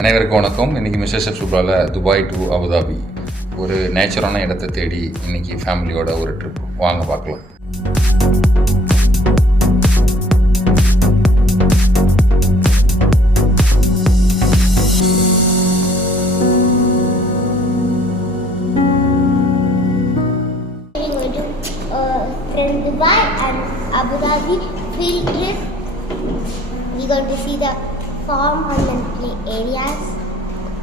அனைவருக்கும் வணக்கம். இன்றைக்கி Mrchefsubra துபாய் டு அபுதாபி ஒரு நேச்சரான இடத்தை தேடி இன்றைக்கி ஃபேமிலியோட ஒரு ட்ரிப். வாங்க பார்க்கலாம். From Dubai and Abu Dhabi field trip. We're going to see the farm and play areas.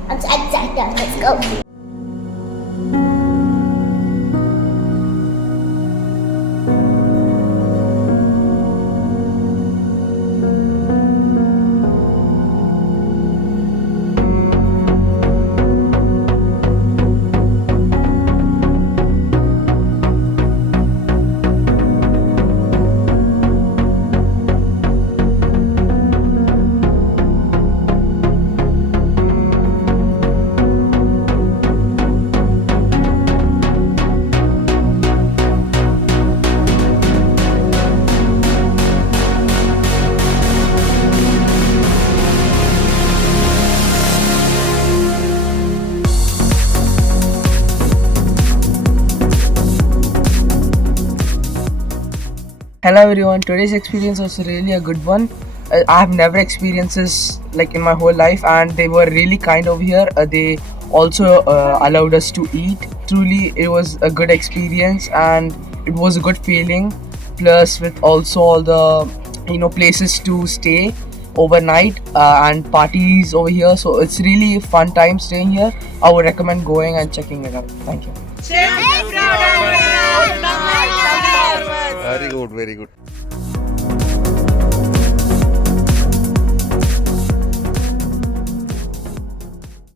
I'm so excited. Let's go. Hello everyone, today's experience was really a good one. I have never experienced this like in my whole life, and they were really kind over here. They also allowed us to eat. Truly it was a good experience and it was a good feeling, plus with also all the places to stay overnight and parties over here. So it's really a fun time staying here. I would recommend going and checking it out. Thank you. Very good.